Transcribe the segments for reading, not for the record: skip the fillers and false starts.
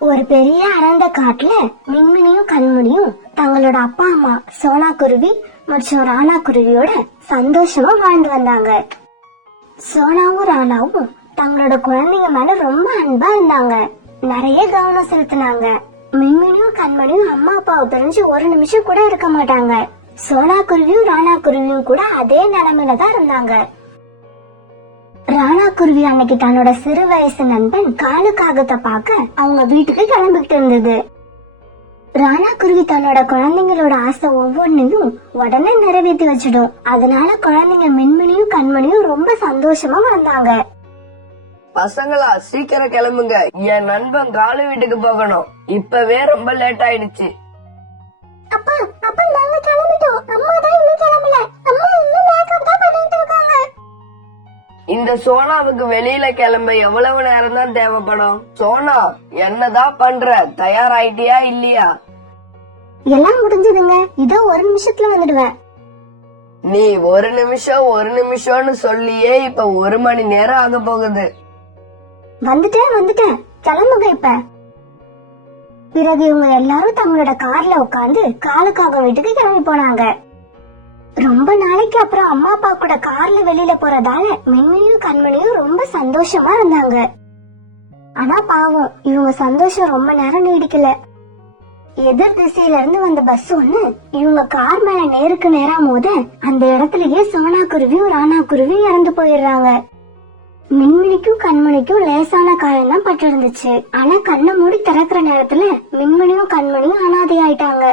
ஒரு பெரிய அடர்ந்த காட்டுல மின்மினியும் கண்மணியும் தங்களோட அப்பா அம்மா சோனா குருவி மற்றும் ராணா குருவியோட சந்தோஷமா வாழ்ந்து வந்தாங்க. சோனாவும் ராணாவும் தங்களோட குழந்தைங்க மேல ரொம்ப அன்பா இருந்தாங்க. நிறைய கவனம் செலுத்தினாங்க. மின்மினியும் கண்மணியும் அம்மா அப்பாவை பிரிஞ்சு ஒரு நிமிஷம் கூட இருக்க மாட்டாங்க. சோனா குருவியும் ராணா குருவியும் கூட அதே நிலைமையில தான் இருந்தாங்க. ராணா குருவி அன்னைக்கு தன்னோட சிறு வயசு நண்பன் காலு காகத்தை பார்க்க அவங்க வீட்டுக்கு கிளம்பிட்டு இருந்தது. ராணா குருவி தன்னோட குழந்தைங்களோட ஆசை ஒவ்வொன்னையும் உடனே நிறைவேற்றி வச்சிடும். அதனால குழந்தைங்க மின்மினியும் கண்மணியும் ரொம்ப சந்தோஷமா வந்தாங்க. பசங்களா சீக்கிரம் கிளம்புங்க, என் நண்பன் காலு வீட்டுக்கு போகணும். இப்பவே ரொம்ப லேட் ஆயிடுச்சு. அப்பா அப்பா நாங்க கிளம்பிட்டோம். அம்மா தான் இன்னும் கிளம்பல. அம்மா இன்னும் மேக்கப் தான் பண்ணிட்டு இருக்காங்க. இந்த சோனாவுக்கு வெளியில கிளம்ப எவ்வளவு நேரம் தான் தேவைப்படும்? சோனா, என்னதான் பண்ற? தயாராயிட்டியா இல்லையா? எல்லாம் முடிஞ்சதுங்க. இதோ ஒரு நிமிஷத்துல வந்துடுவேன். நீ ஒரு நிமிஷம்னு சொல்லியே இப்ப 1 மணி நேரம் ஆக போகுது. வந்துட்டேன் கிளம்புங்க இப்ப. பிறகு இவங்க எல்லாரும் தங்களோட கார்ல உட்காந்து காலுக்காக வீட்டுக்கு கிளம்பி போனாங்க. ரொம்ப நாளைக்கு அப்புறம் அம்மா அப்பா கூட கார்ல வெளியில போறதால மின்மினியும் கண்மணியும் ரொம்ப சந்தோஷமா இருந்தாங்க. ஆனா பாவம், இவங்க சந்தோஷம் ரொம்ப நேரம் நீடிக்கல. எதிர் திசையில இருந்து வந்த பஸ் ஒண்ணு இவங்க கார் மேல நேருக்கு நேரா மோத அந்த இடத்துலயே சோனா குருவியும் ராணா குருவியும் இறந்து போயிடுறாங்க. மின்மினிக்கும் கண்மணிக்கும் லேசான காயம் தான் பட்டு இருந்துச்சு. ஆனா கண்ணை மூடி திறக்கிற நேரத்துல மின்மினியும் கண்மணியும் அனாதை ஆயிட்டாங்க.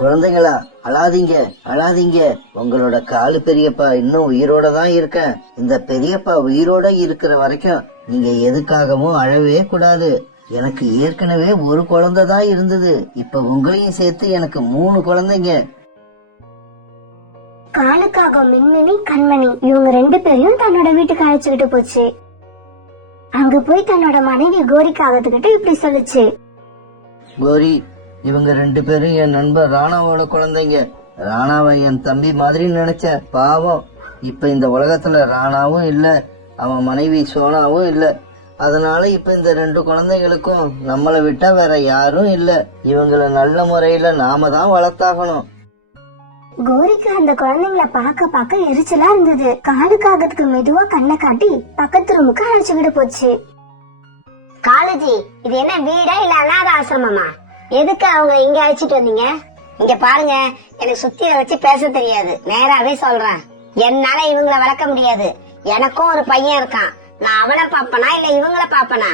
குழந்தைங்களா, அழாதீங்க. உங்களோட காலு பெரியப்பா இன்னும் உயிரோட தான் இருக்கேன். இந்த பெரியப்பா உயிரோட இருக்கிற வரைக்கும் நீங்க எதுக்காகவும் அழவே கூடாது. எனக்கு ஏற்கனவே ஒரு குழந்தை தான் இருந்தது. இப்ப உங்களையும் சேர்த்து எனக்கு 3 குழந்தைங்க. காலுக்காக மின்மினி கண்மணி இவங்க 2 பேரையும் தன்னோட வீட்டுக்கு அழைச்சுக்கிட்டு போச்சு. அங்க போய் தன்னோட மனைவி கோரிக்காகத்துக்கிட்ட இப்படி சொல்லுச்சு. கோரி, இவங்க 2 பேரும் என் நண்பர் ராணாவோட குழந்தைங்க. ராணாவை என் தம்பி மாதிரி நினைச்சேன். பாவம், இப்ப இந்த உலகத்துல ராணாவும் இல்ல, அவன் மனைவி சோனாவும் இல்ல. அதனால இப்ப இந்த 2 குழந்தைகளுக்கும் நம்மளை விட்டா வேற யாரும் இல்ல. இவங்களை நல்ல முறையில நாம தான் வளர்த்தாகணும். கோரிக்கு அந்த குழந்தைங்கள பார்க்க எரிச்சலா இருந்தது. காலுக்காகத்துக்கு மெதுவா கண்ணை காட்டி பக்கத்து ரூமுக்கு அழைச்சுக்கிட்டு போச்சு. காலேஜி, இது என்ன வீடா இல்ல அநாத ஆசிரமமா? எதுக்கு அவங்க இங்க அழைச்சிட்டு வந்தீங்க? இங்க பாருங்க, எனக்கு சுத்தியில வச்சு பேச தெரியாது. நேராவே சொல்றேன், என்னால இவங்கள வளர்க்க முடியாது. எனக்கும் ஒரு பையன் இருக்கான். நான் அவனை பாப்பனா இல்ல இவங்கள பாப்பனா?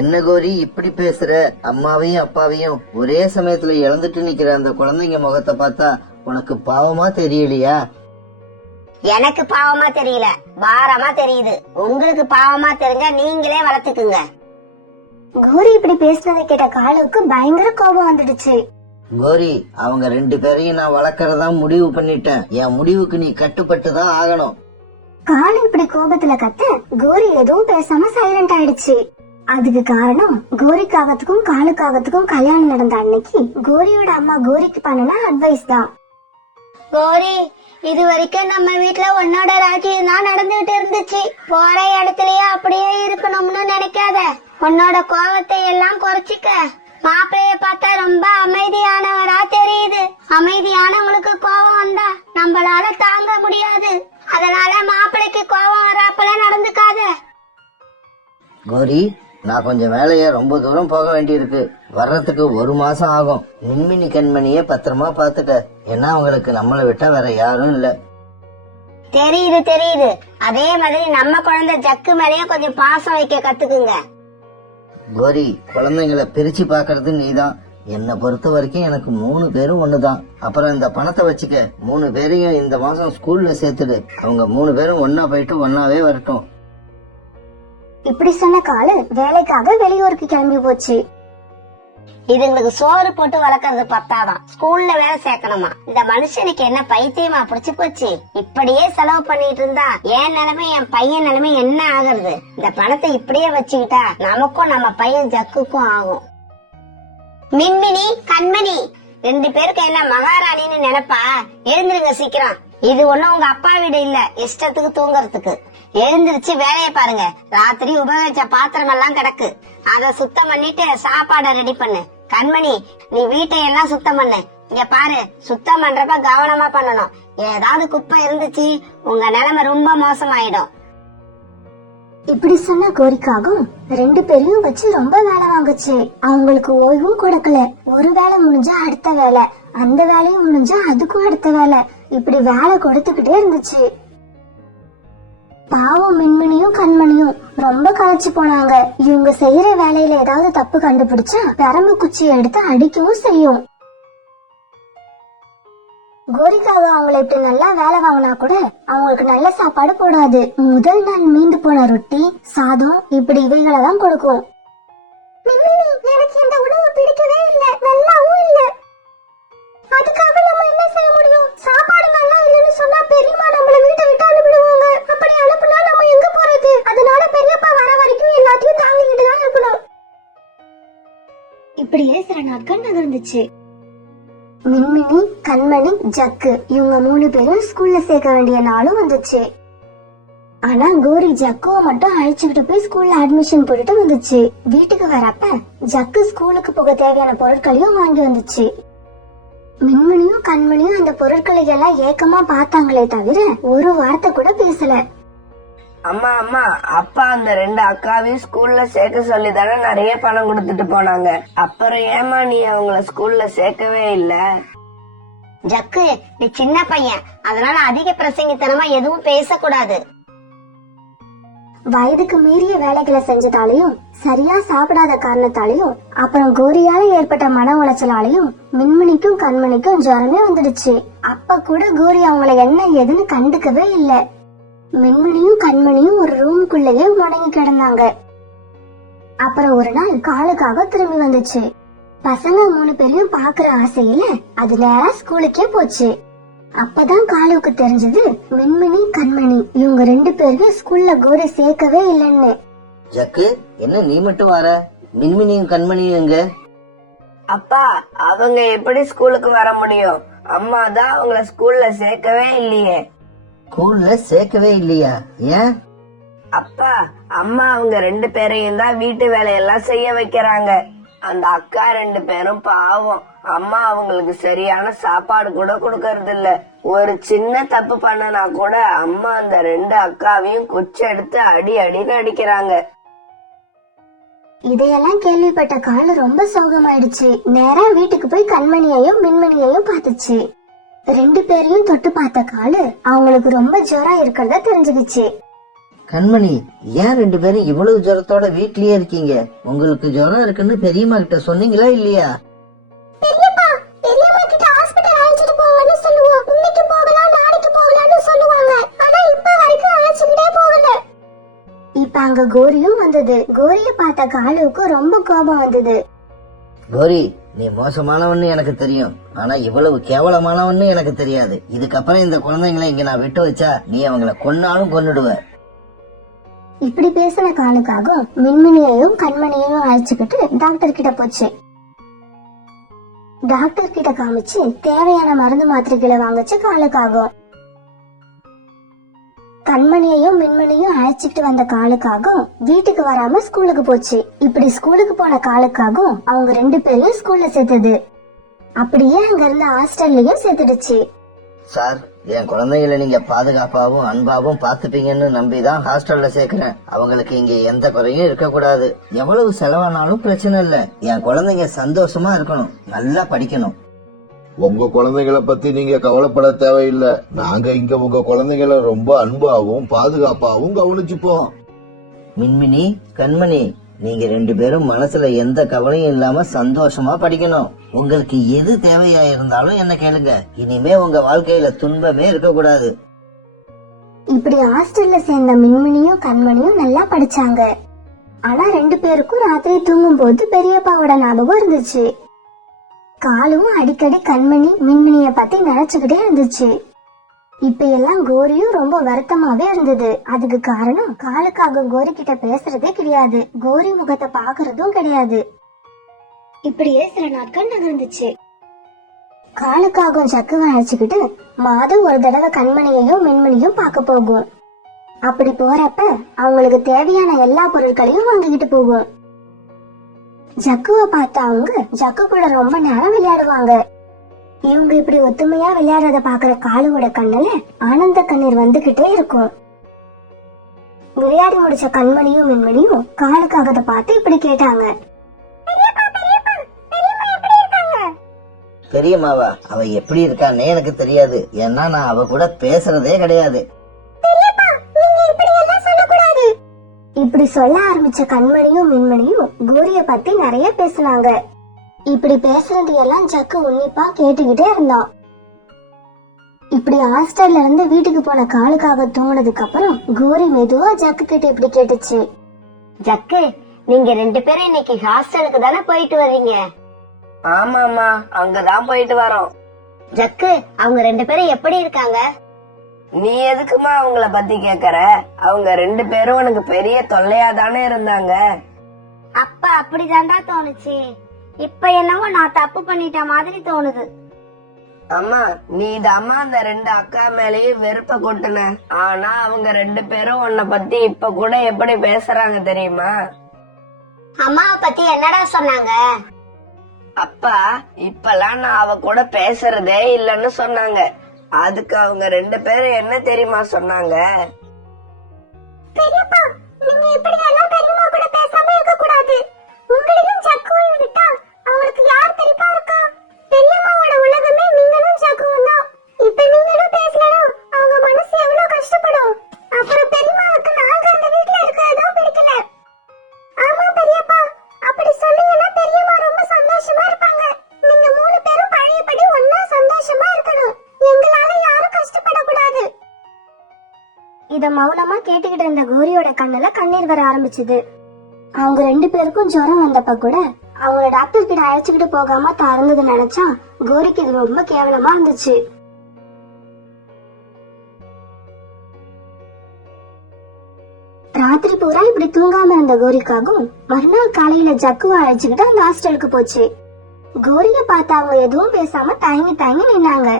என்ன கோரி இப்படி பேசுற? அம்மாவையும் அப்பாவையும் ஒரே சமயத்துல இழந்துட்டு நிக்கிற அந்த குழந்தைங்க முகத்தை பார்த்தா உனக்கு பாவமா தெரியலையா? எனக்கு பாவமா தெரியல, பாரமா தெரியுது. உங்களுக்கு பாவமா தெரிஞ்சா நீங்களே வளர்த்துக்குங்க. கோரி இப்படி பேசுனதை கேட்ட காலுக்கு பயங்கர கோபம் வந்துடுச்சு. கோரி, அவங்க 2 பேரையும் நான் வளர்க்கறதா முடிவு பண்ணிட்டேன். என் முடிவுக்கு நீ கட்டுப்பட்டு தான் ஆகணும். காலு இப்படி கோபத்துல கத்த கோரி எதுவும் பேசாம சைலண்ட் ஆயிடுச்சு. அதுக்கு காரணம் கோரிக்காகத்துக்கும் காலுக்காகத்துக்கும் கல்யாணம் நடந்த அன்னைக்கு கோரியோட அம்மா கோரிக்கு பண்ணின அட்வைஸ் தான். கோரி, இது வரைக்கும் நம்ம வீட்டுல உன்னோட ராஜ்யம் தான் நடந்துகிட்டு இருந்துச்சு. போற இடத்துலயே அப்படியே இருக்கணும்னு நினைக்காத. உன்னோட கோபத்தை எல்லாம் குறைச்சிக்க. மாப்பிளைய பார்த்தா ரொம்ப அமைதியானவரா தெரியுது. அமைதியானவங்களுக்கு கோபம் வந்தா நம்மளால தாங்க முடியாது. அதனால மாப்பிளைக்கு கோபம் வராப்பல நடந்துக்காத. கோரி, நான் கொஞ்சம் வேலைய ரொம்ப தூரம் போக வேண்டியிருக்கு. வர்றதுக்கு 1 மாசம் ஆகும். மின்மினி கண்மணிய பத்திரமா பாத்துக்க. ஏன்னா அவங்களுக்கு நம்மளை விட்டா வேற யாரும் இல்ல. தெரியுது. அதே மாதிரி நம்ம குழந்தை ஜக்கு மேலயும் கொஞ்சம் பாசம் வைக்க கத்துக்குங்க. கோரி, குழந்தைங்களை பிரிச்சு பாக்குறது நீதான். என்னை பொறுத்த வரைக்கும் எனக்கு 3 பேரும் ஒண்ணுதான். அப்புறம் இந்த பணத்தை வச்சுக்க. 3 பேரையும் இந்த மாசம் ஸ்கூல்ல சேர்த்துடு. அவங்க 3 பேரும் ஒன்னா போயிட்டு ஒன்னாவே வரட்டும். இப்படி சொன்ன காலு வேலைக்காக வெளியூருக்கு கிளம்பி போச்சு. இதுங்களுக்கு சோறு போட்டு வளர்க்கறது பத்தாதான், ஸ்கூல்ல வேலை சேர்க்கணுமா? இந்த மனுஷனுக்கு என்ன பைத்தியமா பிடிச்சு போச்சு? இப்படியே செலவு பண்ணிட்டு இருந்தா என் நிலைமை என் பையன் நிலைமை என்ன ஆகுறது? இந்த பணத்தை இப்படியே வச்சுக்கிட்டா நமக்கும் நம்ம பையன் ஜக்குக்கும் ஆகும். மின்மினி கண்மணி 2 பேருக்கு என்ன மகாராணின்னு நினைப்பா? எழுந்துருங்க சீக்கிரம். இது ஒண்ணும் உங்க அப்பா வீடு இல்ல இஷ்டத்துக்கு தூங்கறதுக்கு. எழுந்திருச்சு வேலையை பாருங்க. ராத்திரி உபயோகிச்ச பாத்திரம் எல்லாம் கிடக்கு, அத சுத்தம் பண்ணிட்டு சாப்பாடை ரெடி பண்ணு. கண்மணி, நீ வீட்டை எல்லாம் சுத்தம் பண்ணு. இங்க பாரு, சுத்தம் பண்றப்ப கவனமா பண்ணணும். ஏதாவது குப்பை இருந்துச்சு உங்க நிலைமை ரொம்ப மோசமாயிடும். இப்படி சொன்ன கோரிக்காகவும் 2 பேரையும் வச்சு ரொம்ப வேலை வாங்குச்சு. அவங்களுக்கு ஓய்வும் கொடுக்கல. ஒரு வேலை முடிஞ்சா அடுத்த வேலை, அந்த வேலையும் முடிஞ்சா அதுக்கும் அடுத்த வேலை, இப்படி வேலை கொடுத்துக்கிட்டே இருந்துச்சு. பாவம் மின்மினியும் கண்மணியும் ரொம்ப களைச்சு போனாங்க. இவங்க செய்யற வேலையில ஏதாவது தப்பு கண்டுபிடிச்சா பெரம்பு குச்சியை எடுத்து அடிக்கவும் செய்யும். கோரிக்காக அவங்களை இப்படி நல்லா வேலை வாங்கினா கூட அவங்களுக்கு நல்ல சாப்பாடு போடாது. முதல் நாள் மீந்து போன ரொட்டி, சாதம் இப்படி இவைகளை தான் கொடுக்கும். எனக்கு இந்த உணவு பிடிக்கவே இல்ல, நல்லாவும் இல்ல. அதுக்காக நம்ம என்ன செய்ய முடியும்? சாப்பாடு நல்லா இல்லைன்னு சொன்னா பெரியம்மா நம்மள வீட்டை விட்டு அனுப்பிடுவாங்க. அப்படி அனுப்புனா நம்ம எங்க போறது? அதனால பெரியப்பா வர வரைக்கும் எல்லாத்தையும் தாங்கிட்டு தான் இருக்கணும். இப்படியே சில நாட்கள் நகர்ந்துச்சு. மின்மினி, கண்மணி, ஜக்கு இவங்க 3 பேரும் ஸ்கூல்ல சேர்க்க வேண்டிய நாளும் வந்துச்சு. ஆனா கோரி ஜக்குவ மட்டும் அழைச்சுக்கிட்டு போய் ஸ்கூல்ல அட்மிஷன் போட்டுட்டு வந்துச்சு. வீட்டுக்கு வரப்ப ஜக்கு ஸ்கூலுக்கு போக தேவையான பொருட்களையும் வாங்கி வந்துச்சு. மின்மினியும் கண்மணியும் அந்த பொருட்களை எல்லாம் ஏக்கமா பார்த்தாங்களே தவிர ஒரு வார்த்தை கூட பேசல. அம்மா அம்மா, அப்பா அந்த 2 அக்காவையும் ஸ்கூல்ல சேர்க்க சொல்லி தானே நிறைய பணம் கொடுத்துட்டு போனாங்க. அப்புறம் ஏமா நீ அவங்கள ஸ்கூல்ல சேர்க்கவே இல்ல? ஜக்கு, நீ சின்ன பையன், அதனால அதிக பிரசங்கித்தனமா எதுவும் பேசக்கூடாது. வயதுக்கு மீறிய வேலைகளை செஞ்சதாலையும் சரியா சாப்பிடாத காரணத்தாலையும் அப்புறம் கோரியால ஏற்பட்ட மன உளைச்சலாலையும் மின்மினிக்கும் கண்மணிக்கும் ஜுரமே வந்துடுச்சு. அப்ப கூட கோரி அவங்கள என்ன ஏதுன்னு கண்டுக்கவே இல்ல. மின்மினியும் கண்மணியும் ஒரு ரூமுக்குள்ளேயே முடங்கி கிடந்தாங்க. அப்புறம் ஒரு நாள் காலுக்காக திரும்பி வந்துச்சு. பசங்க 3 பேரையும் பாக்குற ஆசையில அது நேரா ஸ்கூலுக்கே போச்சு. அப்பதான் காலுக்கு தெரிஞ்சது மின்மினி கண்மணி இவங்க 2 பேரையும் ஸ்கூல்ல கோரி சேர்க்கவே இல்லைன்னு. ஜக்கு, என்ன நீ மட்டும் வர? மின்மினியும் கண்மணியும் எங்க? அப்பா, அவங்க எப்படி ஸ்கூலுக்கு வர முடியும்? அம்மா தான் அவங்கள ஸ்கூல்ல சேர்க்கவே இல்லையே. ஸ்கூல்ல சேர்க்கவே இல்லையா? ஏன்? அப்பா, அம்மா அவங்க 2 பேரையும் தான் வீட்டு வேலையெல்லாம் செய்ய வைக்கிறாங்க. அந்த அக்கா 2 பேரும் பாவம். அம்மா அவங்களுக்கு சரியான சாப்பாடு கூட கொடுக்கறது இல்ல. ஒரு சின்ன தப்பு பண்ணனா கூட அம்மா அந்த 2 அக்காவையும் குச்சி எடுத்து அடின்னு அடிக்கிறாங்க. இதையெல்லாம் கேள்விப்பட்ட காலு ரொம்ப சோகமாயிடுச்சு. நேரா வீட்டுக்கு போய் கண்மணியையும் மின்மணியையும் பார்த்துச்சு. 2 பேரையும் தொட்டு பார்த்த காலு அவங்களுக்கு ரொம்ப ஜுரம் இருக்கிறத தெரிஞ்சுக்கிச்சு. கண்மணி, ஏன் 2 பேரும் இவ்வளவு ஜுரத்தோட வீட்லயே இருக்கீங்க? உங்களுக்கு ஜுரம் இருக்குன்னு பெரியம்மா கிட்ட சொன்னீங்களா இல்லையா? பெரியப்பா, பெரியம்மா கிட்ட ஹாஸ்பிடல் அழைச்சிட்டு போங்கன்னு சொல்லுவோம். இன்னைக்கு போகலாம், நாளைக்கு போகலாம்னு சொல்லுவாங்க. ஆனா இப்ப வரைக்கும் அழைச்சிட்டே போகல. இப்ப அங்க கோரியும் வந்தது. கோரிய பார்த்த காலுவுக்கு ரொம்ப கோபம் வந்தது. கோரி, நீ மோசமானவன்னு எனக்கு தெரியும், ஆனா இவ்வளவு கேவலமானவன்னு எனக்கு தெரியாது. இதுக்கப்புறம் இந்த குழந்தைங்களை இங்க நான் விட்டு வச்சா நீ அவங்கள கொன்னாலும் கொன்னுடுவ. இப்படி பேசின காலுக்காகவும் மின்மினியையும் கண்மணியையும் அழைச்சுக்கிட்டு டாக்டர் கிட்ட போச்சு. டாக்டர் கிட்ட காமிச்சு தேவையான மருந்து மாத்திரைகளை வாங்கிச்சு காலுக்காகும். கண்மணியையும் மின்மணியும் அழைச்சிட்டு வந்த காலுக்காகவும் வீட்டுக்கு வராம ஸ்கூலுக்கு போச்சு. இப்படி ஸ்கூலுக்கு போன காலுக்காகவும் அவங்க 2 பேரையும் ஸ்கூல்ல சேர்த்தது. அப்படியே அங்க இருந்த ஹாஸ்டல்லயும் சேர்த்துடுச்சு. சார், என் குழந்தைகளை நீங்க பாதுகாப்பாவும் அன்பாவும் பாத்துப்பீங்கன்னு நம்பிதான் ஹாஸ்டல்ல சேர்க்கிறேன். அவங்களுக்கு இங்க எந்த குறையும் இருக்க கூடாது. எவ்வளவு செலவானாலும் பிரச்சனை இல்ல. என் குழந்தைங்க சந்தோஷமா இருக்கணும், நல்லா படிக்கணும். உங்க குழந்தைகளை பத்தி நீங்க கவலைப்பட தேவையில்லை. நாங்க இங்க உங்க குழந்தைகளை ரொம்ப அன்பாவும் பாதுகாப்பாவும் கவனிச்சுப்போம். மின்மினி, கண்மணி, நீங்க 2 பேரும் மனசுல எந்த கவலையும் இல்லாம சந்தோஷமா படிக்கணும். உங்களுக்கு எது தேவையா இருந்தாலும் என்ன கேளுங்க. இனிமே உங்க வாழ்க்கையில துன்பமே இருக்க கூடாது. இப்படி ஹாஸ்டல்ல சேர்ந்த மின்மினியும் கண்மணியும் நல்லா படிச்சாங்க. ஆனா 2 பேருக்கும் ராத்திரி தூங்கும் போது பெரியப்பாவோட ஞாபகம் இருந்துச்சு. காலும் அடிக்கடி கண்மணி மின்மினிய பத்தி நினைச்சுக்கிட்டே இருந்துச்சு. இப்ப எல்லாம் கோரியும் ரொம்ப வருத்தமாவே இருந்தது. அதுக்கு காரணம் காலுக்காக கோரி கிட்ட பேசுறதே கிடையாது, கோரி முகத்தை பாக்குறதும் கிடையாது. இப்படியே சில நாட்கள் நகர்ந்துச்சு. காலுக்காகும் ஜக்குவை அழைச்சுக்கிட்டு மாதம் ஒரு தடவை கண்மணியையும் மின்மணியும் பார்க்க போகும். அப்படி போறப்ப அவங்களுக்கு தேவையான எல்லா பொருட்களையும் வாங்கிக்கிட்டு போகும். ஜக்குவை பார்த்து அவங்க ஜக்கு கூட ரொம்ப நேரம் விளையாடுவாங்க. இவங்க இப்படி ஒத்துமையா விளையாடுறத பாக்குற காலுவோட கண்ணுல ஆனந்த கண்ணீர் வந்துகிட்டே இருக்கும். விளையாடி முடிச்ச கண்மணியும் மின்மணியும் காலுக்காகத பார்த்து இப்படி கேட்டாங்க. பெரியம்மாவா? அவ எப்படி இருக்கான்னே எனக்கு தெரியாது. ஏன்னா நான் அவ கூட பேசுறதே கிடையாது. இப்படி சொல்ல ஆரம்பிச்ச கண்மணியும் மின்மணியும் கோரிய பத்தி நிறைய பேசினாங்க. இப்படி பேசுறது எல்லாம் ஜக்கு உன்னிப்பா கேட்டுக்கிட்டே இருந்தான். இப்படி ஹாஸ்டல்ல இருந்து வீட்டுக்கு போன காலுக்காக தூங்கினதுக்கு அப்புறம் கோரி மெதுவா ஜக்கு கிட்ட இப்படி கேட்டுச்சு. ஜக்கு, நீங்க 2 பேரும் இன்னைக்கு ஹாஸ்டலுக்கு தானே போயிட்டு வர்றீங்க? ஆமாமா, அங்கதான் போயிட்டு வரோம். ஜக்கு, அவங்க 2 பேரும் எப்படி இருக்காங்க? நீ எதுக்குமா அவங்கள பத்தி கேக்குற? அவங்க 2 பேரும் உனக்கு பெரிய தொல்லையா தானே இருந்தாங்க. அப்ப அப்படிதான்டா தோணுச்சு. இப்ப என்னவோ நான் தப்பு பண்ணிட்ட மாதிரி தோணுது. அம்மா, நீ தாம்மா அந்த 2 அக்கா மேலேயும் வெறுப்ப கொட்டுன. ஆனா அவங்க 2 பேரும் உன்னை பத்தி இப்ப கூட எப்படி பேசுறாங்க தெரியுமா? அம்மாவை பத்தி என்னடா சொன்னாங்க? அப்பா இப்பெல்லாம் நான் அவ கூட பேசுறதே இல்லன்னு சொன்னாங்க. அதுக்கு அவங்க 2 பேரும் என்ன தெரியுமா சொன்னாங்க? பெரியப்பா, நீங்க இப்படி எல்லாம் பெரியம்மா கூட பேசாம இருக்க கூடாது. உங்களையும் ஜக்குவையும் விட்டா அவங்களுக்கு யார் தெரிப்பா இருக்கா? பெரியம்மாவோட உலகமே நீங்களும் ஜக்குவும் தான். இப்ப நீங்களும் பேசலனா அவங்க மனசு எவ்வளவு கஷ்டப்படும். அப்புறம் பெரியம்மாவுக்கு நாங்க அந்த வீட்ல இருக்கிறதும் பிடிக்கல. ஆமா பெரியப்பா, அப்படி சொன்னீங்கன்னா பெரியம்மா ரொம்ப சந்தோஷமா இருப்பாங்க. நீங்க 3 பேரும் பழையபடி ஒண்ணா சந்தோஷமா இருக்கணும். எங்களால யாரும் கஷ்டப்படக்கூடாது. இத மௌனமா கேட்டுக்கிட்டு இருந்த கோரியோட கண்ணுல கண்ணீர் வர ஆரம்பிச்சது. அவங்க 2 பேருக்கும் ஜுரம் வந்தப்ப கூட அவங்கள டாக்டர் கிட்ட அழைச்சுக்கிட்டு போகாம தறந்தது நினைச்சா கோரிக்கு இது ரொம்ப கேவலமா இருந்துச்சு. ராத்திரி பூரா இப்படி தூங்காம இருந்த கோரிக்காகவும் மறுநாள் காலையில ஜக்குவை அழைச்சுக்கிட்டு அந்த ஹாஸ்டலுக்கு போச்சு. கோரிய பார்த்து அவங்க எதுவும் பேசாம தயங்கி தயங்கி நின்னாங்க.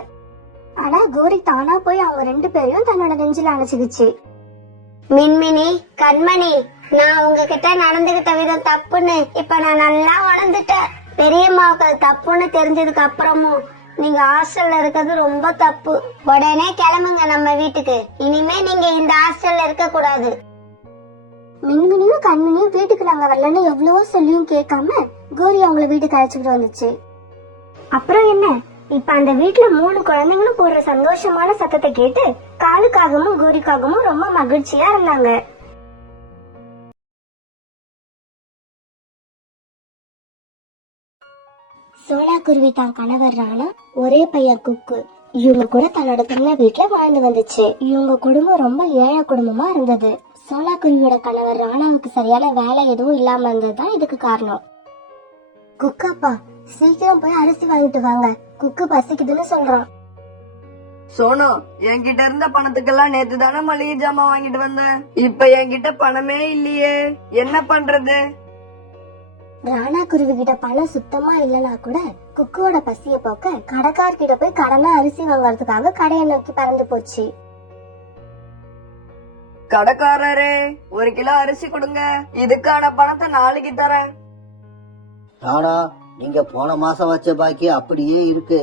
ஆனா கோரி தானா போய் அவங்க 2 பேரையும் தன்னோட நெஞ்சில அணைச்சுக்கிச்சு. மின்மினி, கண்மணி, நான் உங்ககிட்ட நடந்துகிட்ட விதம் தப்புன்னு இப்ப நான் நல்லா உணர்ந்துட்டேன். பெரியம்மாவுக்கு அது தப்புன்னு தெரிஞ்சதுக்கு அப்புறமும் நீங்க ஹாஸ்டல்ல இருக்கிறது ரொம்ப தப்பு. உடனே கிளம்புங்க நம்ம வீட்டுக்கு. இனிமே நீங்க இந்த ஹாஸ்டல்ல இருக்க கூடாது. மின்மினியும் கண்மணியும் வீட்டுக்கு நாங்க வரலன்னு எவ்வளவோ சொல்லியும் கேட்காம கோரி அவங்கள வீட்டுக்கு அழைச்சுக்கிட்டு வந்துச்சு. அப்புறம் என்ன, இப்ப அந்த வீட்டுல 3 குழந்தைங்களும் போடுற சந்தோஷமான சத்தத்தை கேட்டு காலுக்காகவும் கோரிக்காகவும் ரொம்ப மகிழ்ச்சியா இருந்தாங்க. சோளா குருவி தான் கணவர் ராணா, ஒரே பையன் குக்கு. இவங்க கூட தன்னோட சின்ன வீட்டுல வாழ்ந்து வந்துச்சு. இவங்க குடும்பம் ரொம்ப ஏழை குடும்பமா இருந்தது. சோளா குருவியோட கணவர் ராணாவுக்கு சரியான வேலை எதுவும் இல்லாம இருந்ததுதான் இதுக்கு காரணம். குக்காப்பா, சீக்கிரம் போய் அரிசி வாங்கிட்டு வாங்க, குக்கு பசிக்குதுன்னு சொல்றான். சோனு, என்கிட்ட இருந்த பணத்துக்கெல்லாம் நேத்து தானே மளிகை ஜாமான் வாங்கிட்டு வந்தேன். இப்ப என்கிட்ட பணமே இல்லையே, என்ன பண்றது? ராணா குருவி கிட்ட பணம் சுத்தமா இல்லனா கூட குக்குவோட பசிய போக்க கடைக்கார்கிட்ட போய் கடனா அரிசி வாங்கறதுக்காக கடையை நோக்கி பறந்து போச்சு. கடைக்காரரே, 1 கிலோ அரிசி கொடுங்க, இதுக்கான பணத்தை நாளைக்கு தரேன். ஆனா நீங்க போன மாசம் வச்ச பாக்கி அப்படியே இருக்கு.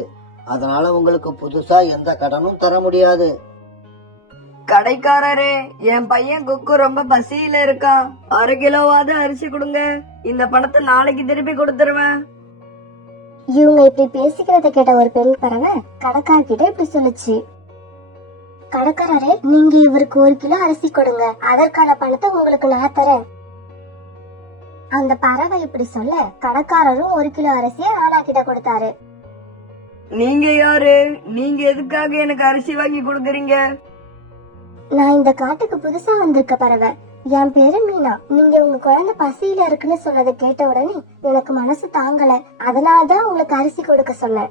அதனால உங்களுக்கு புதுசா எந்த கடனும் தர முடியாது. கடைக்காரரே, என் பையன் குக்கு ரொம்ப பசியில இருக்கான். 1/2 கிலோவாவது அரிசி கொடுங்க, இந்த பணத்தை நாளைக்கு திருப்பி கொடுத்துருவேன். இவங்க இப்படி பேசிக்கிறத கேட்ட ஒரு பெண் பறவை கடைக்கார்கிட்ட இப்படி சொல்லுச்சு. கடைக்காரரே, நீங்க இவருக்கு 1 கிலோ அரிசி கொடுங்க, அதற்கான பணத்தை உங்களுக்கு நான் தரேன். அந்த பறவை இப்படி சொல்ல கடைக்காரரும் 1 கிலோ அரிசியை ராணா கிட்ட கொடுத்தாரு. நீங்க யாரு? நீங்க எதுக்காக எனக்கு அரிசி வாங்கி கொடுக்கறீங்க? நான் இந்த காட்டுக்கு புதுசா வந்திருக்க பறவை. என் பேரு மீனா. நீங்க உங்க குழந்தை பசியில இருக்குன்னு சொன்னதை கேட்ட உடனே எனக்கு மனசு தாங்கல. அதனாலதான் உங்களுக்கு அரிசி கொடுக்க சொன்னேன்.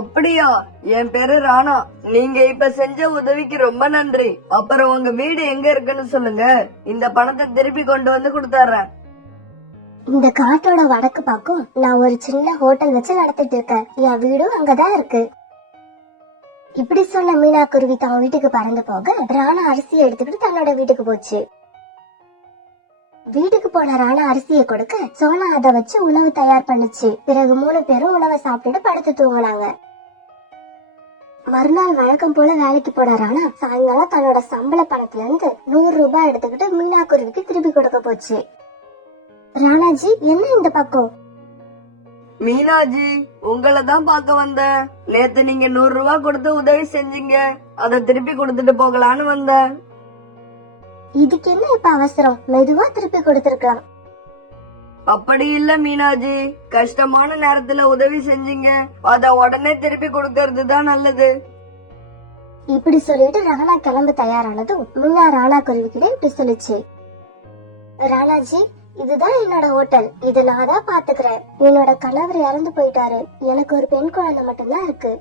அப்படியா? என் பேரு ராணா. நீங்க இப்ப செஞ்ச உதவிக்கு ரொம்ப நன்றி. அப்புறம் உங்க வீடு எங்க இருக்குன்னு சொல்லுங்க, இந்த பணத்தை திருப்பி கொண்டு வந்து கொடுத்துறேன். இந்த காட்டோட வடக்கு பக்கம் நான் ஒரு சின்ன ஹோட்டல் வச்சு நடத்திட்டு இருக்கேன். என் வீடும் அங்கதான் இருக்கு. இப்படி சொன்ன மீனா குருவி தான் வீட்டுக்கு பறந்து போக ராணா அரிசியை எடுத்துக்கிட்டு தன்னோட வீட்டுக்கு போச்சு. வீட்டுக்கு போன ராணா அரிசியை கொடுக்க சோனா அதை வச்சு உணவு தயார் பண்ணுச்சு. பிறகு 3 பேரும் உணவை சாப்பிட்டுட்டு படுத்து தூங்கினாங்க. மறுநாள் வழக்கம் போல வேலைக்கு போன ராணா சாயங்காலம் தன்னோட சம்பள பணத்துல இருந்து 100 ரூபாய் எடுத்துக்கிட்டு மீனா குருவிக்கு திருப்பி கொடுக்க போச்சு. ராணாஜி, என்ன இந்த பக்கம்? மீனாஜி, உங்களை தான் பார்க்க வந்தேன். நேத்து நீங்க 100 ரூபாய் கொடுத்து உதவி செஞ்சீங்க, அதை திருப்பி கொடுத்துட்டு போகலான்னு வந்தேன். இதுக்கு என்ன இப்ப அவசரம்? மெதுவா திருப்பி கொடுத்திருக்கலாம். அப்படி இல்ல மீனாஜி, கஷ்டமான நேரத்துல உதவி செஞ்சீங்க, அத உடனே திருப்பி கொடுக்கறது தான் நல்லது. இப்படி சொல்லிட்டு ராணா கிளம்ப தயாரானதும் மீனா ராணா குருவிக்கிட்ட இப்படி சொல்லிச்சு. ராணாஜி, இதுதான் என்னோட ஹோட்டல். இத நான் தான் பாத்துக்கிறேன். என்னோட கணவர் இறந்து போயிட்டாரு. எனக்கு ஒரு பெண் குழந்தை மட்டும்தான் இருக்கு.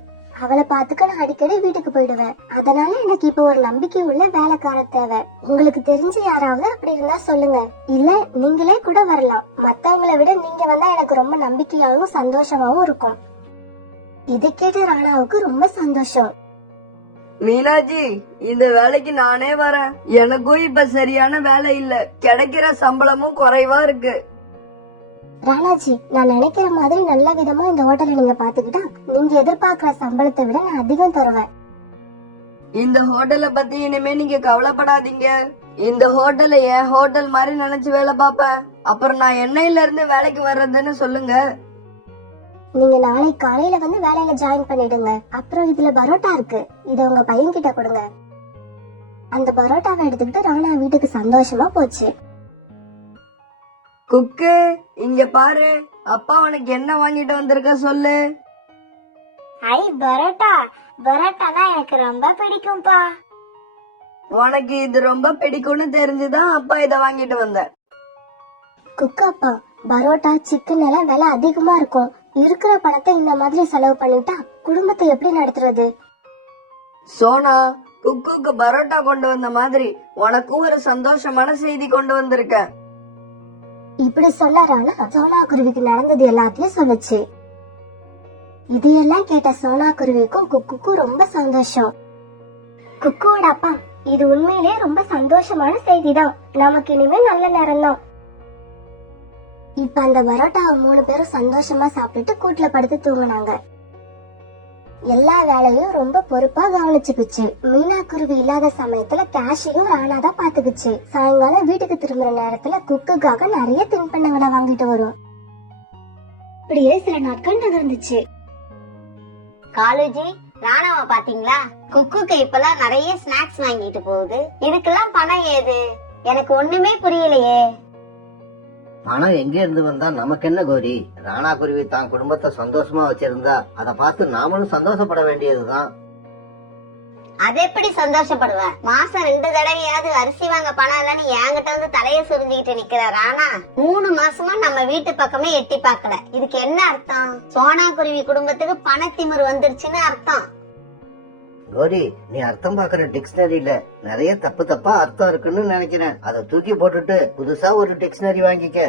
அவளை பாத்துக்க நான் அடிக்கடி வீட்டுக்கு போயிடுவேன். அதனால எனக்கு இப்ப ஒரு நம்பிக்கை உள்ள வேலைக்கார தேவை. உங்களுக்கு தெரிஞ்ச யாராவது அப்படி இருந்தா சொல்லுங்க. இல்ல நீங்களே கூட வரலாம். மத்தவங்களை விட நீங்க வந்தா எனக்கு ரொம்ப நம்பிக்கையாவும் சந்தோஷமாவும் இருக்கும். இதை கேட்ட ராணாவுக்கு ரொம்ப சந்தோஷம். மீனாஜி, இந்த வேலைக்கு நானே வரேன். எனக்கும் இப்ப சரியான வேலை இல்ல, கிடைக்கிற சம்பளமும் குறைவா இருக்கு. ராணாஜி, நான் நினைக்கிற மாதிரி நல்ல விதமா இந்த ஹோட்டலை நீங்க பாத்துக்கிட்டா நீங்க எதிர்பார்க்கிற சம்பளத்தை விட நான் அதிகம் தருவேன். இந்த ஹோட்டலை பத்தி இனிமே நீங்க கவலைப்படாதீங்க. இந்த ஹோட்டலை என் ஹோட்டல் மாதிரி நினைச்சு வேலை பார்ப்பேன். அப்புறம் நான் என்னையில இருந்து வேலைக்கு வர்றதுன்னு சொல்லுங்க. நீங்க நாளை காலையில வந்து வேலையில ஜாயின் பண்ணிடுங்க. அப்புறம் இதுல பரோட்டா இருக்கு, இத உங்க பையன் கிட்ட கொடுங்க. அந்த பரோட்டாவை எடுத்துக்கிட்டு ராணா வீட்டுக்கு சந்தோஷமா போச்சு. குக்கு, இங்க பாரு, அப்பா உனக்கு என்ன வாங்கிட்டு வந்திருக்க சொல்லு. ஐ பரோட்டா, பரோட்டானா எனக்கு ரொம்ப பிடிக்கும்பா. உனக்கு இது ரொம்ப பிடிக்கும்னு தெரிஞ்சுதான் அப்பா இத வாங்கிட்டு வந்தேன். குக்கு அப்பா, பரோட்டா சிக்கன் எல்லாம் விலை அதிகமா இருக்கும். இருக்கிற பணத்தை இந்த மாதிரி செலவு பண்ணிட்டா குடும்பத்தை எப்படி நடத்துறது? சோனா, குக்குக்கு பரோட்டா கொண்டு வந்த மாதிரி உனக்கும் ஒரு சந்தோஷமான செய்தி கொண்டு வந்திருக்கேன். இப்படி சொல்ல ராணா சோனா குருவிக்கு நடந்தது எல்லாத்தையும் சொல்லுச்சு. இதையெல்லாம் கேட்ட சோனா குருவிக்கும் குக்குக்கும் ரொம்ப சந்தோஷம். குக்குவோட அப்பா, இது உண்மையிலே ரொம்ப சந்தோஷமான செய்திதான். நமக்கு இனிமே நல்ல நேரம் தான். இப்ப அந்த பரோட்டாவை 3 பேரும் சந்தோஷமா சாப்பிட்டுட்டு கூட்டுல படுத்து தூங்கினாங்க. எல்லா வேலையும் ரொம்ப பொறுப்பா கவனிச்சுக்குச்சு. மீனா குருவி இல்லாத சமயத்துல கேஷையும் ராணா தான் பாத்துக்குச்சு. சாயங்காலம் வீட்டுக்கு திரும்புற நேரத்துல குக்குக்காக நிறைய தின்பண்டங்களை வாங்கிட்டு வரும். இப்படியே சில நாட்கள் நகர்ந்துச்சு. காலேஜி, ராணாவை பாத்தீங்களா? குக்குக்கு இப்பெல்லாம் நிறைய ஸ்நாக்ஸ் வாங்கிட்டு போகுது. இதுக்கெல்லாம் பணம் ஏது? எனக்கு ஒண்ணுமே புரியலையே. பணம் எங்க இருந்து வந்தா நமக்கு என்ன கோரி? ராணா குருவி தான் குடும்பத்தை சந்தோஷமா வச்சிருந்தா அதை பார்த்து நாமளும் சந்தோஷப்பட வேண்டியதுதான். அது எப்படி சந்தோஷப்படுவேன்? மாசம் 2 தடவையாவது அரிசி வாங்க பணம் இல்லன்னு என்கிட்ட வந்து தலைய சுரிஞ்சுக்கிட்டு நிக்கிற ராணா 3 மாசமா நம்ம வீட்டு பக்கமே எட்டி பாக்கல. இதுக்கு என்ன அர்த்தம்? சோனா குருவி குடும்பத்துக்கு பணத்திமிரு வந்துருச்சுன்னு அர்த்தம். கோரி, நீ அர்த்தம் பாக்குற டிக்ஷனரியில நிறைய தப்பு தப்பா அர்த்தம் இருக்குன்னு நினைக்கிறேன். அதை தூக்கி போட்டுட்டு புதுசா ஒரு டிக்ஷனரி வாங்கிக்க.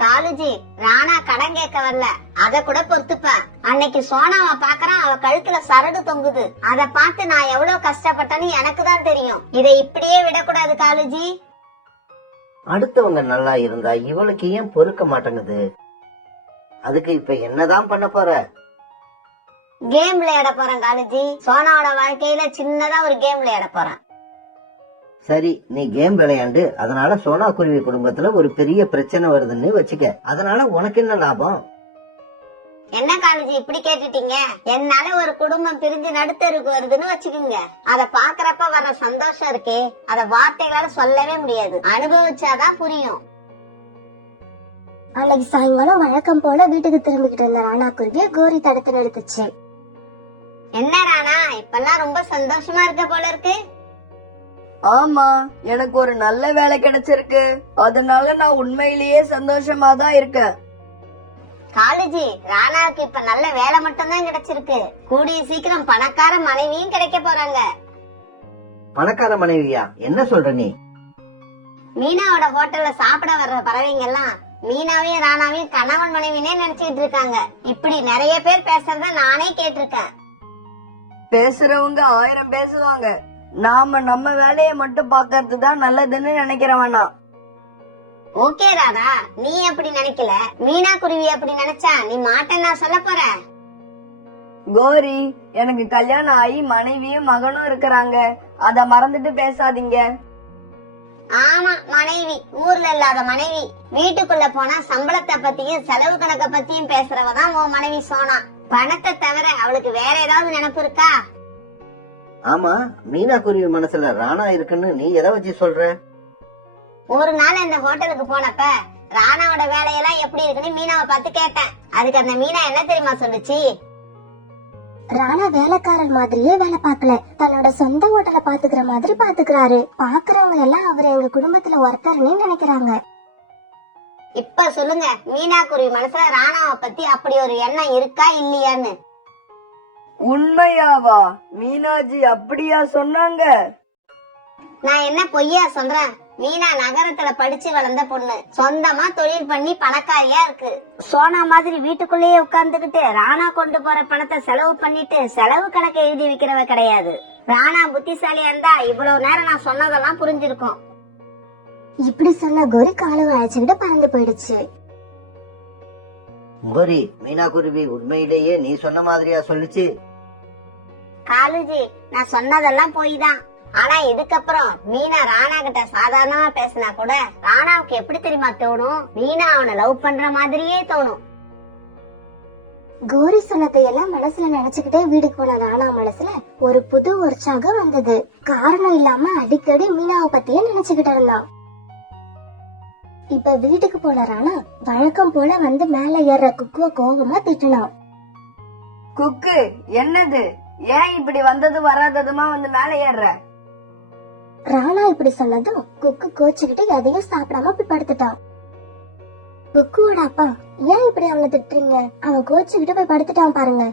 காலேஜி, ராணா கடன் கேட்க வரல, அத கூட பொறுத்துப்பேன். அன்னைக்கு சோனாவை பாக்குறான், அவ கழுத்துல சரடு தொங்குது. அத பார்த்து நான் எவ்வளவு கஷ்டப்பட்டேன்னு எனக்கு தான் தெரியும். இதை இப்படியே விடக்கூடாது காலேஜி. அடுத்தவங்க நல்லா இருந்தா இவளுக்கு ஏன் பொறுக்க மாட்டேங்குது? அதுக்கு இப்ப என்னதான் பண்ண போற? கேம் விளையாட போறேன் காலேஜி. சோனாவோட வாழ்க்கையில சின்னதா ஒரு கேம் விளையாட போறேன். சரி, நீ கேம் விளையாண்டு அதனால சோனா குருவி குடும்பத்துல ஒரு பெரிய பிரச்சனை வருதுன்னு வச்சுக்க. அதனால உனக்கு என்ன லாபம்? என்ன காலேஜி இப்படி கேட்டுட்டீங்க? என்னால ஒரு குடும்பம் பிரிஞ்சு நடுத்தருக்கு வருதுன்னு வச்சுக்கோங்க. அத பாக்குறப்ப வர சந்தோஷம் இருக்கே, அத வார்த்தைகளால சொல்லவே முடியாது. அனுபவிச்சாதான் புரியும். அன்னைக்கு சாயங்காலம் வழக்கம் போல வீட்டுக்கு திரும்பிக்கிட்டு இருந்த ராணா குருவியை கோரி தடுத்து நிறுத்துச்சு. என்ன ராணா, இப்பெல்லாம் ரொம்ப சந்தோஷமா இருக்க போல இருக்கு. ஆமா, எனக்கு ஒரு நல்ல வேலை கிடைச்சிருக்கு. அதனால நான் உண்மையிலேயே சந்தோஷமா தான் இருக்கேன். காலேஜி, ராணாவுக்கு இப்ப நல்ல வேலை மட்டும்தான் கிடைச்சிருக்கு. கூடிய சீக்கிரம் பணக்கார மனைவியும் கிடைக்க போறாங்க. பணக்கார மனைவியா? என்ன சொல்ற நீ? மீனாவோட ஹோட்டல்ல சாப்பிட வர்ற பறவைங்க எல்லாம் மீனாவையும் ராணாவையும் கணவன் மனைவினே நினைச்சுக்கிட்டு இருக்காங்க. இப்படி நிறைய பேர் பேசுறத நானே கேட்டிருக்கேன். பேசுறவங்க 1000 பேசுவாங்க. நாம நம்ம வேலையை மட்டும் பாக்கறது தான் நல்லதுன்னு நினைக்கிறவனா. ஓகே ராதா, நீ அப்படி நினைக்கல. மீனா குருவி அப்படி நினைச்சா நீ மாட்டேன்னு நான் சொல்ல போற. கோரி, எனக்கு கல்யாணம் ஆகி மனைவியும் மகனும் இருக்கிறாங்க. அத மறந்துட்டு பேசாதீங்க. ஆமா, மனைவி, ஊர்ல இல்லாத மனைவி. வீட்டுக்குள்ள போனா சம்பளத்தை பத்தியும் செலவு கணக்க பத்தியும் பேசுறவதான் உன் மனைவி சோனா. பணத்தை தவிர அவளுக்கு வேற ஏதாவது நினைப்பு இருக்கா? ஆமா, மீனா குருவி மனசுல ராணா இருக்குன்னு நீ எதை வச்சு சொல்ற? ஒரு நாள் இந்த ஹோட்டலுக்கு போனப்ப ராணாவோட வேலையெல்லாம் எப்படி இருக்குன்னு மீனாவை பார்த்து கேட்டேன். அதுக்கு அந்த மீனா என்ன தெரியுமா சொல்லுச்சு? ராணா வேலைக்காரன் மாதிரியே வேலை பார்க்கல, தன்னோட சொந்த ஹோட்டலை பாத்துக்கிற மாதிரி பாத்துக்கிறாரு. பாக்குறவங்க எல்லாம் அவர் எங்க குடும்பத்துல ஒருத்தர்னே நினைக்கிறாங்க. இப்ப சொல்லுங்க, மீனா குருவி மனசுல ராணாவை பத்தி அப்படி ஒரு எண்ணம் இருக்கா இல்லையான்னு? உண்மையாவா? மீனாஜி அப்படியா சொன்னாங்க? நான் என்ன பொய்யா சொல்றேன்? மீனா நகரத்துல படிச்சு வளர்ந்த பொண்ணு, சொந்தமா தொழில் பண்ணி பணக்காரியா இருக்கு. சோனா மாதிரி வீட்டுக்குள்ளேயே உட்கார்ந்துகிட்டு ராணா கொண்டு போற பணத்தை செலவு பண்ணிட்டு செலவு கணக்கை எழுதி வைக்கிறவ கிடையாது. ராணா புத்திசாலியா இருந்தா இவ்வளவு நேரம் நான் சொன்னதெல்லாம் புரிஞ்சிருக்கும். இப்படி சொன்ன கோரி காலம் அழைச்சுக்கிட்டு பறந்து போயிடுச்சு. கோரி, மீனா குருவி உண்மையிலேயே நீ சொன்ன மாதிரியா சொல்லுச்சு? காலுஜி, நான் சொன்னதெல்லாம் போய் தான். ஆனா இதுக்கப்புறம் மீனா ராணா கிட்ட சாதாரணமா பேசினா கூட ராணாவுக்கு எப்படி தெரியுமா தோணும்? மீனா அவனை லவ் பண்ற மாதிரியே தோணும். கோரி சொன்னதை எல்லாம் மனசுல நினைச்சுக்கிட்டே வீட்டுக்கு போன ராணா மனசுல ஒரு புது உற்சாகம் வந்தது. காரணம் இல்லாம அடிக்கடி மீனாவை பத்தியே நினைச்சுக்கிட்டு இருந்தான். இப்ப வீட்டுக்கு போன ராணா வழக்கம் போல வந்து மேல ஏற குக்குவ கோபமா திட்டினான். குக்கு, என்னது? ஏன் இப்படி வந்தது வராததுமா வந்து மேல ஏறுற? ராணா இப்படி சொன்னதும் குக்கு கோச்சுக்கிட்டு எதையும் சாப்பிடாம போய் படுத்துட்டான். குக்குவோட அப்பா, ஏன் இப்படி அவனை திட்டுறீங்க? அவன் கோச்சுக்கிட்டு போய் படுத்துட்டான் பாருங்க.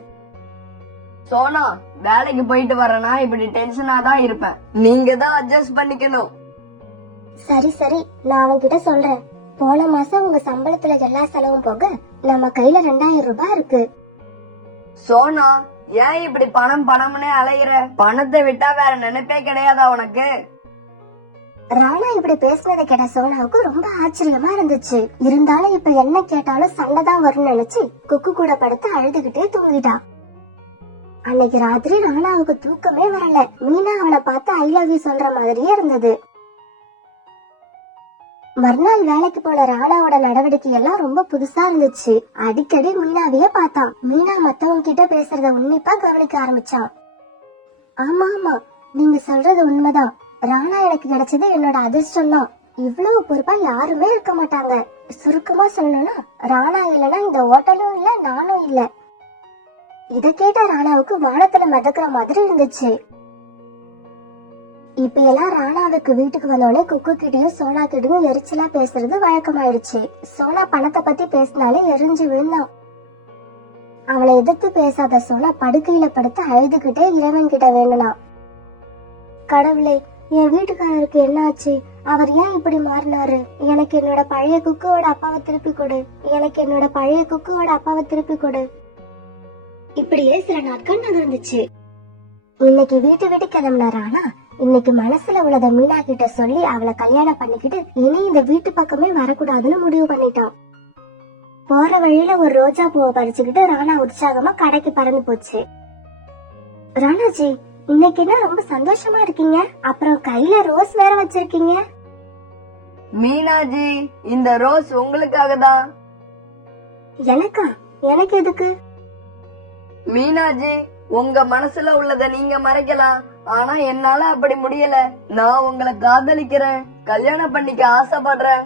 சோனா, வேலைக்கு போயிட்டு வரனா இப்படி டென்ஷனா தான் இருப்பேன். நீங்க தான் அட்ஜஸ்ட் பண்ணிக்கணும். சரி சரி, நான் அவன்கிட்ட சொல்றேன். போன மாசம் உங்க சம்பளத்துல எல்லா செலவும் போக நம்ம கையில 2000 ரூபாய் இருக்கு. சோனா, ஏன் இப்படி பணம் பணம்னு அலையிற? பணத்தை விட்டா வேற நினைப்பே கிடையாதா உனக்கு? ராணா இப்படி பேசினதை கேட்ட சோனாவுக்கு ரொம்ப ஆச்சரியமா இருந்துச்சு. இருந்தாலும் இப்ப என்ன கேட்டாலும் சண்டைதான் வரும்னு நினைச்சு குக்கு கூட படுத்து அழுதுகிட்டே தூங்கிட்டா. அன்னைக்கு ராத்திரி ராணாவுக்கு தூக்கமே வரல. மீனா அவனை பார்த்து ஐ லவ் யூ சொல்ற மாதிரியே இருந்தது. மறுநாள் வேலைக்கு போன ராணாவோட நடவடிக்கை எல்லாம் ரொம்ப புதுசா இருந்துச்சு. அடிக்கடி மீனாவையே பார்த்தான். மீனா மத்தவங்க கிட்ட பேசுறத உன்னிப்பா கவனிக்க ஆரம்பிச்சான். ஆமா ஆமா, நீங்க சொல்றது உண்மைதான். ராணா எனக்கு கிடைச்சது என்னோட அதிர்ஷ்டம் தான். இவ்வளவு பொறுப்பா யாருமே இருக்க மாட்டாங்க. சுருக்கமா சொல்லணும்னா ராணா இல்லனா இந்த ஹோட்டலும் இல்ல, நானும் இல்ல. இத கேட்ட ராணாவுக்கு வானத்துல மிதக்கிற மாதிரி இருந்துச்சு. இப்ப எல்லாம் ராணாவுக்கு வீட்டுக்கு வந்தோடனே குக்கு கிட்டயும் சோனா கிட்டயும் எரிச்சலா பேசுறது வழக்கமாயிடுச்சு. சோனா பணத்தை பத்தி பேசினாலே எரிஞ்சு விழுந்தான். அவளை எதிர்த்து பேசாத சோனா படுக்கையில படுத்து அழுதுகிட்டே இறைவன் கிட்ட வேணுனா, கடவுளே, என் வீட்டுக்காரருக்கு என்ன ஆச்சு? அவர் ஏன் இப்படி மாறினாரு? எனக்கு என்னோட பழைய குக்குவோட அப்பாவை திருப்பி கொடு. எனக்கு என்னோட பழைய குக்குவோட அப்பாவை திருப்பி கொடு. இப்படியே சில நாட்கள் நகர்ந்துச்சு. இன்னைக்கு வீட்டு கிளம்புன ராணா இன்னைக்கு மனசுல உள்ளத மீனா கிட்ட சொல்லி அவளை கல்யாணம் பண்ணிக்கிட்டு இனி இந்த வீட்டு பக்கமே வரக்கூடாதுன்னு முடிவு பண்ணிட்டான். போற வழியில ஒரு ரோஜா பூவை பறிச்சுக்கிட்டு ராணா உற்சாகமா கடைக்கு பறந்து போச்சு. ராணாஜி, இன்னைக்கு என்ன ரொம்ப சந்தோஷமா இருக்கீங்க? அப்புறம் கையில ரோஸ் வேற வச்சிருக்கீங்க. மீனாஜி, இந்த ரோஸ் உங்களுக்காக தான். எனக்கா? எனக்கு எதுக்கு? மீனாஜி, உங்க மனசுல உள்ளத நீங்க மறைக்கலாம், ஆனா என்னால அப்படி முடியல. நான் உங்களை காதலிக்கிறேன், கல்யாணம் பண்ணிக்க ஆசைப்படுறேன்.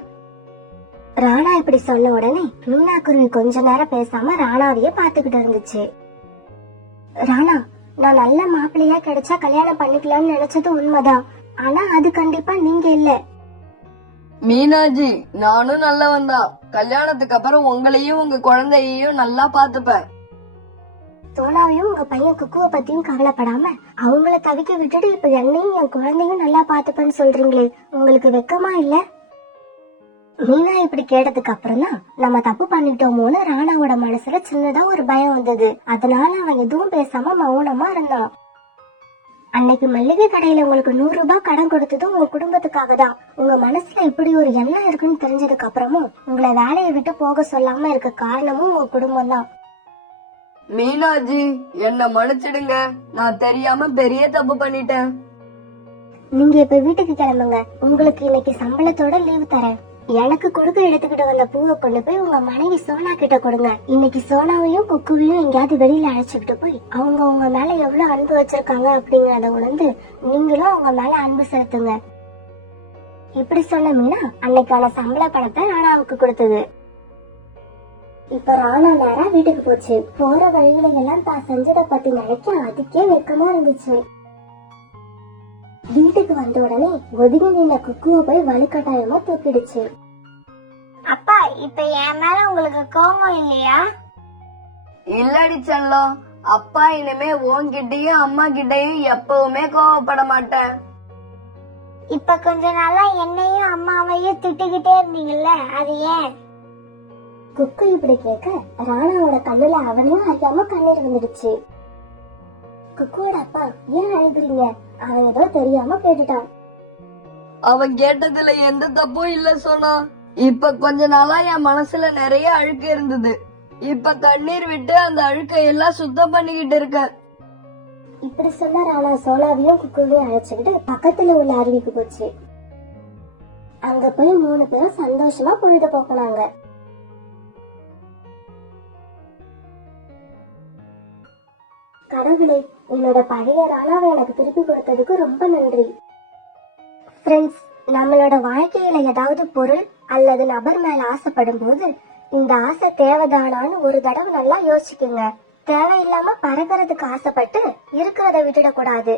ராணா இப்படி சொன்ன உடனே மீனா குருவி கொஞ்ச நேரம் பேசாம ராணாவையே பாத்துக்கிட்டு இருந்துச்சு. ராணா, நான் நல்ல மாப்பிள்ளையா கிடைச்சா கல்யாணம் பண்ணிக்கலாம்னு நினைச்சது உண்மைதான். ஆனா அது கண்டிப்பா நீங்க இல்ல. மீனாஜி, நானும் நல்லவன் தான். கல்யாணத்துக்கு அப்புறம் உங்களையும் உங்க குழந்தையையும் நல்லா பாத்துப்பேன். சோனாவையும் உங்க பையன் குக்குவ பத்தியும் கவலைப்படாம அவங்கள தவிக்க விட்டுட்டு இப்ப என்னையும் என் குழந்தையும் நல்லா பாத்துப்பேன்னு சொல்றீங்களே, உங்களுக்கு வெக்கமா இல்ல? மீனா இப்படி கேட்டதுக்கு அப்புறம் தான் நம்ம தப்பு பண்ணிட்டோமோன்னு ராணாவோட மனசுல சின்னதா ஒரு பயம் வந்தது. அதனால அவன் எதுவும் பேசாம மௌனமா இருந்தான். அன்னைக்கு மல்லிகை கடையில உங்களுக்கு 100 ரூபாய் கடன் கொடுத்ததும் உங்க குடும்பத்துக்காக தான். உங்க மனசுல இப்படி ஒரு எண்ணம் இருக்குன்னு தெரிஞ்சதுக்கு அப்புறமும் உங்களை வேலையை விட்டு போக சொல்லாம இருக்க காரணமும் உங்க குடும்பம் தான். மீனாஜி, என்ன மன்னிச்சிடுங்க. நான் தெரியாம பெரிய தப்பு பண்ணிட்டேன். நீங்க இப்ப வீட்டுக்கு கிளம்புங்க. உங்களுக்கு இன்னைக்கு சம்பளத்தோட லீவு தரேன். எனக்கு கொடுக்க எடுத்துக்கிட்டு வந்த பூவை கொண்டு போய் உங்க மனைவி சோனா கிட்ட கொடுங்க. இன்னைக்கு சோனாவையும் குக்குவையும் எங்கேயாவது வெளியில அழைச்சுக்கிட்டு போய் அவங்க உங்க மேல எவ்வளவு அன்பு வச்சிருக்காங்க அப்படிங்கறத உணர்ந்து நீங்களும் அவங்க மேல அன்பு செலுத்துங்க. இப்படி சொன்ன மீனா அன்னைக்கான சம்பள பணத்தை ராணாவுக்கு கொடுத்தது. இப்ப ராணா நேரா வீட்டுக்கு போச்சு. போற வழியில எல்லாம் தான் செஞ்சதை பத்தி நினைக்க அதுக்கே வெக்கமா இருந்துச்சு. வீட்டுக்கு வந்த உடனே ஒதுங்கி நின்ன குக்குவை போய் வலுக்கட்டாயமா தூக்கிடுச்சு. அப்பா, இப்ப என் மேல உங்களுக்கு கோபம் இல்லையா? இல்லடி செல்லம், அப்பா இனிமே உன்கிட்டயும் அம்மா கிட்டயும் எப்பவுமே கோவப்பட மாட்டேன். இப்ப கொஞ்ச நாளா என்னையும் அம்மாவையும் திட்டுக்கிட்டே இருந்தீங்கல்ல, அது ஏன்? குக்கு இப்படி கேட்க ராணாவோட கண்ணுல அவனையும் அறியாம கண்ணீர் வந்துடுச்சு. குக்குவோட அப்பா, ஏன் அழுகுறீங்க? அவன் ஏதோ தெரியாம கேட்டுட்டான். அவன் கேட்டதுல எந்த தப்பும் இல்ல சொன்னா. இப்ப கொஞ்ச நாளா என் மனசுல நிறைய அழுக்கு இருந்தது. இப்ப கண்ணீர் விட்டு அந்த அழுக்கை எல்லாம் சுத்தம் பண்ணிக்கிட்டு இருக்க. இப்படி சொன்ன ராணா சோனாவையும் குக்குவையும் அழைச்சுக்கிட்டு பக்கத்துல உள்ள அருவிக்கு போச்சு. அங்க போய் 3 பேரும் சந்தோஷமா பொழுது போக்குனாங்க. கடவுளே, என்னோட பழைய ராணாவை எனக்கு திருப்பி கொடுத்ததுக்கு ரொம்ப நன்றி. ஃப்ரெண்ட்ஸ், நம்மளோட வாழ்க்கையில ஏதாவது பொருள் அல்லது நபர் மேல ஆசைப்படும் போது இந்த ஆசை தேவைதானான்னு ஒரு தடவை நல்லா யோசிச்சுக்குங்க. தேவையில்லாம பறக்கிறதுக்கு ஆசைப்பட்டு இருக்கிறத விட்டுடக்கூடாது.